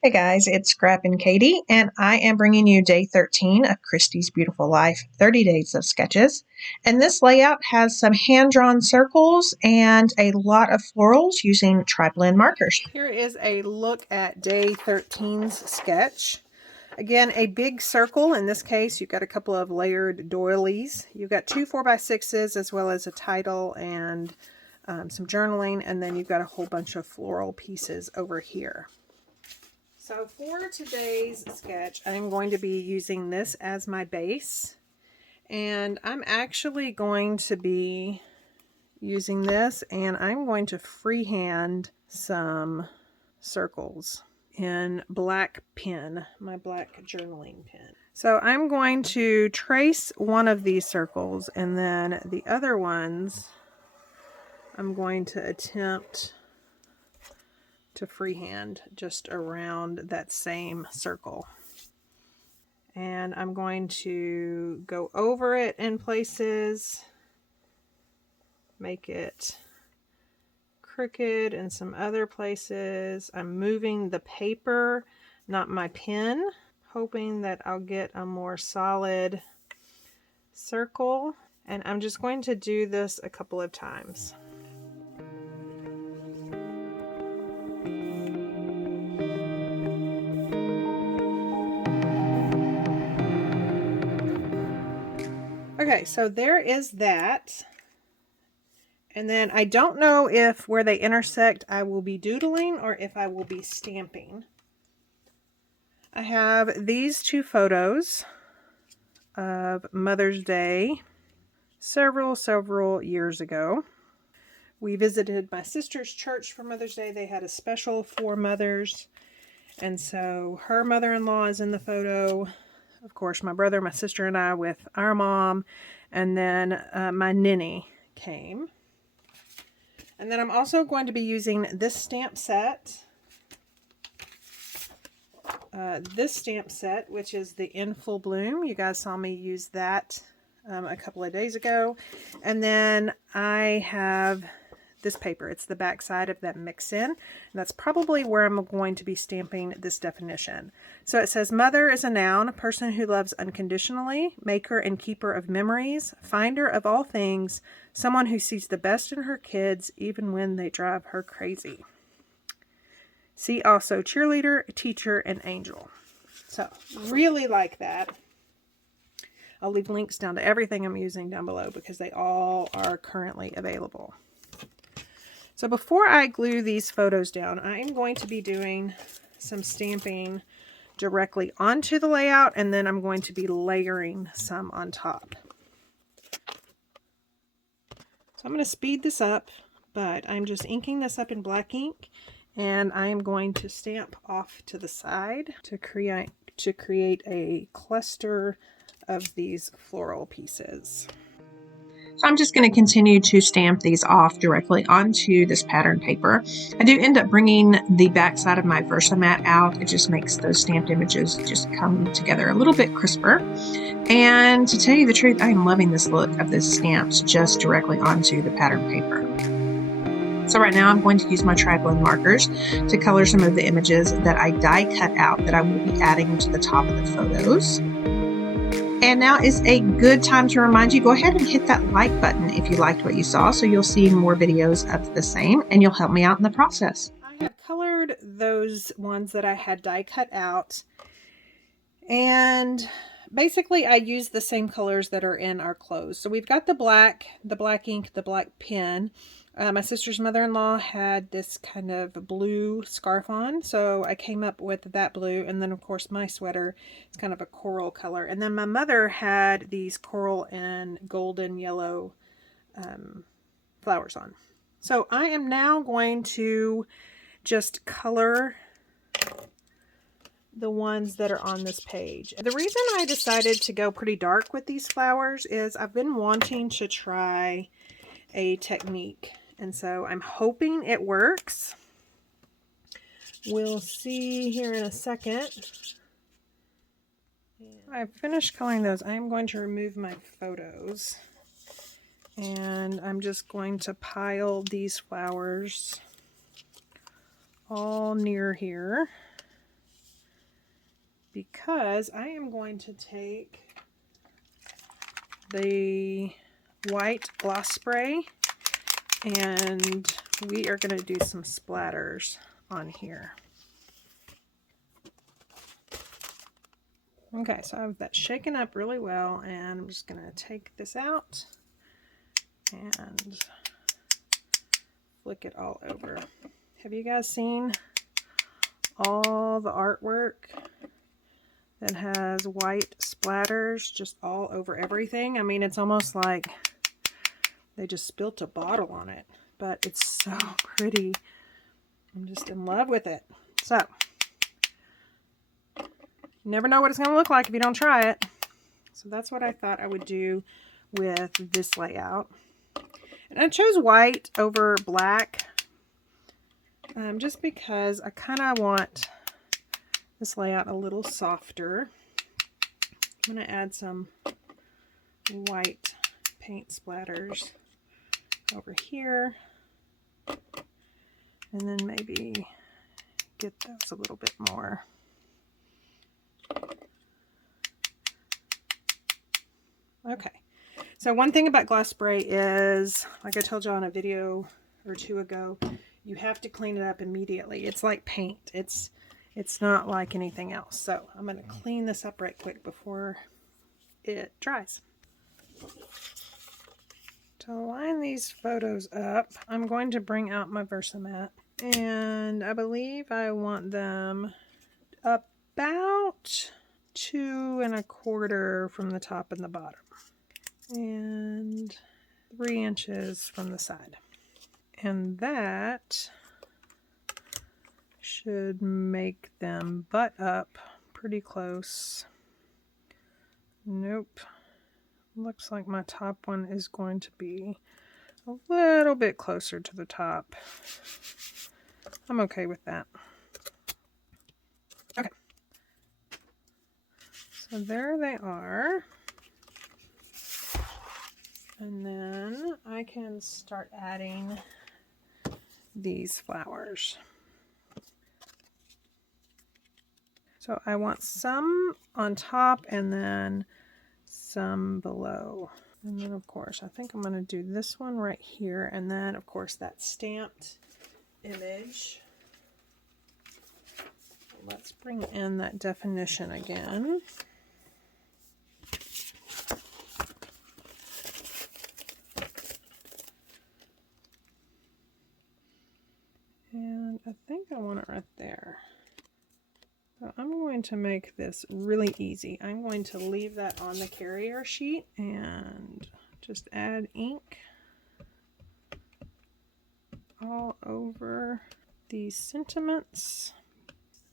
Hey guys, it's Scrapinkaty, and I am bringing you day 13 of Christy's Beautiful Life 30 Days of Sketches. And this layout has some hand-drawn circles and a lot of florals using tri-blend markers. Here is a look at day 13's sketch. Again, a big circle. In this case, you've got a couple of layered doilies. You've got two 4x6s as well as a title and some journaling, and then you've got a whole bunch of floral pieces over here. So for today's sketch, I'm going to be using this as my base, and I'm actually going to be using this, and I'm going to freehand some circles in black pen, my black journaling pen. So I'm going to trace one of these circles, and then the other ones I'm going to attempt to freehand just around that same circle. And I'm going to go over it in places, make it crooked in some other places. I'm moving the paper, not my pen, hoping that I'll get a more solid circle. And I'm just going to do this a couple of times. Okay, so there is that. And then I don't know if where they intersect I will be doodling or if I will be stamping. I have these two photos of Mother's Day several years ago. We visited my sister's church for Mother's Day. They had a special for mothers. And so her mother-in-law is in the photo. Of course, my brother, my sister, and I with our mom. And then my ninny came. And then I'm also going to be using this stamp set. Which is the In Full Bloom. You guys saw me use that a couple of days ago. And then I have this paper. It's the back side of that mix-in. And that's probably where I'm going to be stamping this definition. So it says, mother is a noun, a person who loves unconditionally, maker and keeper of memories, finder of all things, someone who sees the best in her kids even when they drive her crazy. See also cheerleader, teacher, and angel. So really like that. I'll leave links down to everything I'm using down below because they all are currently available. So before I glue these photos down, I am going to be doing some stamping directly onto the layout, and then I'm going to be layering some on top. So I'm going to speed this up, but I'm just inking this up in black ink, and I am going to stamp off to the side to create a cluster of these floral pieces. So I'm just going to continue to stamp these off directly onto this pattern paper. I do end up bringing the back side of my Versamat out. It just makes those stamped images just come together a little bit crisper. And to tell you the truth, I am loving this look of the stamps just directly onto the pattern paper. So right now I'm going to use my tri-blend markers to color some of the images that I die cut out that I will be adding to the top of the photos. And now is a good time to remind you, go ahead and hit that like button if you liked what you saw, so you'll see more videos of the same and you'll help me out in the process. I have colored those ones that I had die cut out, and basically I used the same colors that are in our clothes. So we've got the black ink, the black pen. My sister's mother-in-law had this kind of blue scarf on, so I came up with that blue, and then of course my sweater is kind of a coral color. And then my mother had these coral and golden yellow flowers on. So I am now going to just color the ones that are on this page. The reason I decided to go pretty dark with these flowers is I've been wanting to try a technique, and so I'm hoping it works. We'll see here in a second. I've finished coloring those. I'm going to remove my photos, and I'm just going to pile these flowers all near here. because I am going to take the white gloss spray and we are going to do some splatters on here. Okay, so I have that shaken up really well, and I'm just going to take this out and flick it all over. Have you guys seen all the artwork that has white splatters just all over everything? I mean, it's almost like they just spilt a bottle on it, but it's so pretty. I'm just in love with it. So, you never know what it's going to look like if you don't try it. So that's what I thought I would do with this layout. And I chose white over black just because I kind of want this layout a little softer. I'm going to add some white paint splatters over here, and then maybe get those a little bit more. Okay, so one thing about gloss spray is, like I told you on a video or two ago, you have to clean it up immediately. It's like paint. It's not like anything else. So I'm going to clean this up right quick before it dries. To line these photos up, I'm going to bring out my Versamat, and I believe I want them about 2 1/4 from the top and the bottom, and 3 inches from the side. And that should make them butt up pretty close. Nope. Looks like my top one is going to be a little bit closer to the top. I'm okay with that. Okay. So there they are. And then I can start adding these flowers. So I want some on top and then some below. And then of course, I think I'm going to do this one right here. And then of course that stamped image. Let's bring in that definition again. And I think I want it right there. So I'm going to make this really easy. I'm going to leave that on the carrier sheet and just add ink all over these sentiments.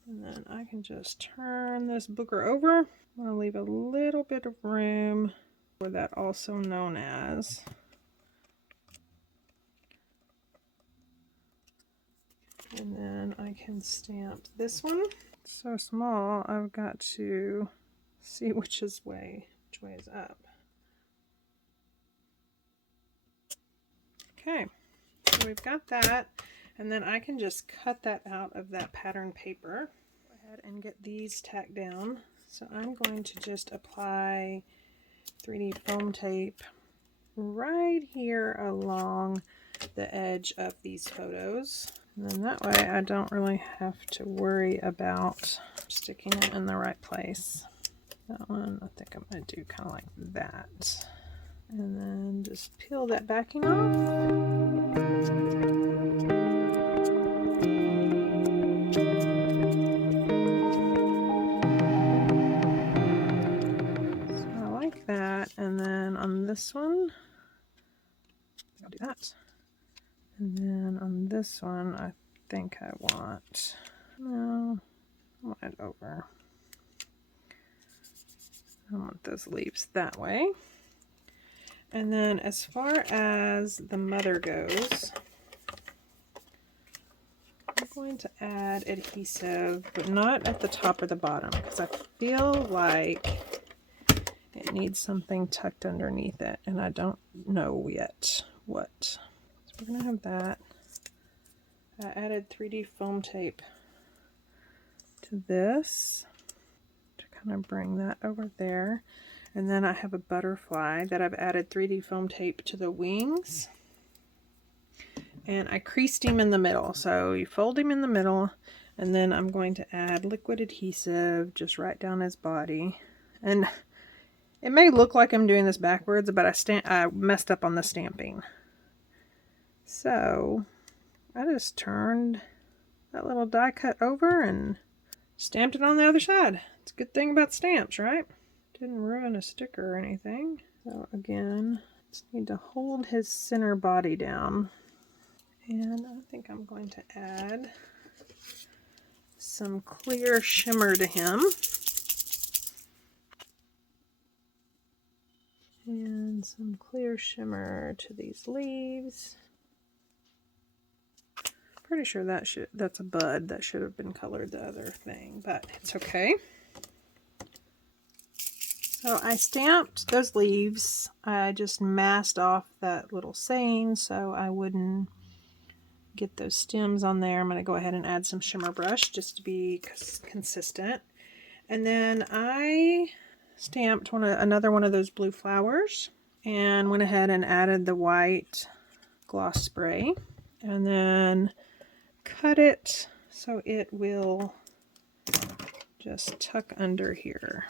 And then I can just turn this booger over. I'm going to leave a little bit of room for that also known as. And then I can stamp this one. It's so small, I've got to see which way is up. Okay, so we've got that, and then I can just cut that out of that pattern paper. Go ahead and get these tacked down. So I'm going to just apply 3D foam tape right here along the edge of these photos. And then that way I don't really have to worry about sticking it in the right place. That one I think I'm going to do kind of like that. And then just peel that backing off. So I like that. And then on this one, I'll do that. And then on this one, I think I want, no, I want it over. I want those leaves that way. And then as far as the mother goes, I'm going to add adhesive, but not at the top or the bottom, because I feel like it needs something tucked underneath it, and I don't know yet what. We're going to have that. I added 3D foam tape to this. kind of bring that over there. And then I have a butterfly that I've added 3D foam tape to the wings. And I creased him in the middle. So you fold him in the middle, and then I'm going to add liquid adhesive just right down his body. And it may look like I'm doing this backwards, but I messed up on the stamping. So I just turned that little die cut over and stamped it on the other side. It's a good thing about stamps, right? Didn't ruin a sticker or anything. So again, just need to hold his center body down. And I think I'm going to add some clear shimmer to him. And some clear shimmer to these leaves. Pretty sure that's a bud. That should have been colored the other thing, but it's okay. So I stamped those leaves. I just masked off that little saying so I wouldn't get those stems on there. I'm going to go ahead and add some shimmer brush just to be consistent. And then I stamped another one of those blue flowers and went ahead and added the white gloss spray. And then cut it so it will just tuck under here.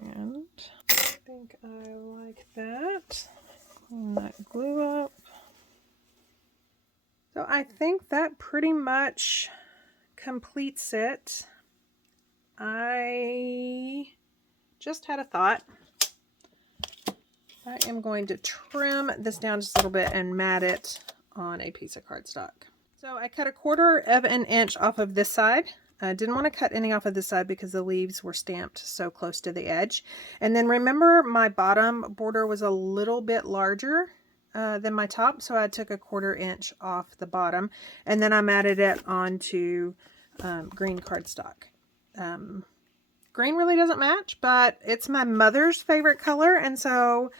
And I think I like that. Clean that glue up. So I think that pretty much completes it. I just had a thought. I am going to trim this down just a little bit and mat it on a piece of cardstock. So I cut 1/4 of an inch off of this side. I didn't want to cut any off of this side because the leaves were stamped so close to the edge. And then remember, my bottom border was a little bit larger than my top, so I took 1/4 inch off the bottom, and then I matted it onto green cardstock. Green really doesn't match, but it's my mother's favorite color, and so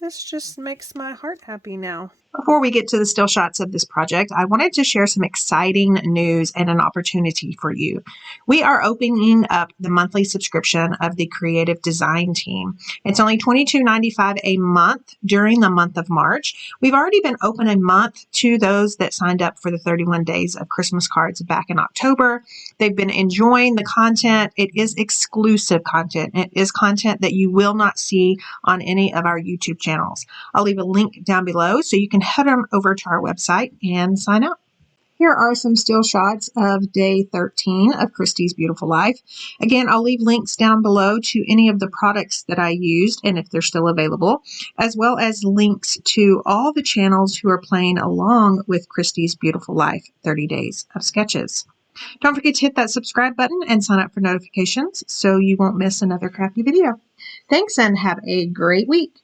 this just makes my heart happy now. Before we get to the still shots of this project, I wanted to share some exciting news and an opportunity for you. We are opening up the monthly subscription of the Creative Design Team. It's only $22.95 a month during the month of March. We've already been open a month to those that signed up for the 31 days of Christmas cards back in October. They've been enjoying the content. It is exclusive content. It is content that you will not see on any of our YouTube channels. I'll leave a link down below so you can head on over to our website and sign up. Here are some still shots of day 13 of Christy's Beautiful Life. Again, I'll leave links down below to any of the products that I used and if they're still available, as well as links to all the channels who are playing along with Christy's Beautiful Life 30 Days of Sketches. Don't forget to hit that subscribe button and sign up for notifications so you won't miss another crafty video. Thanks and have a great week.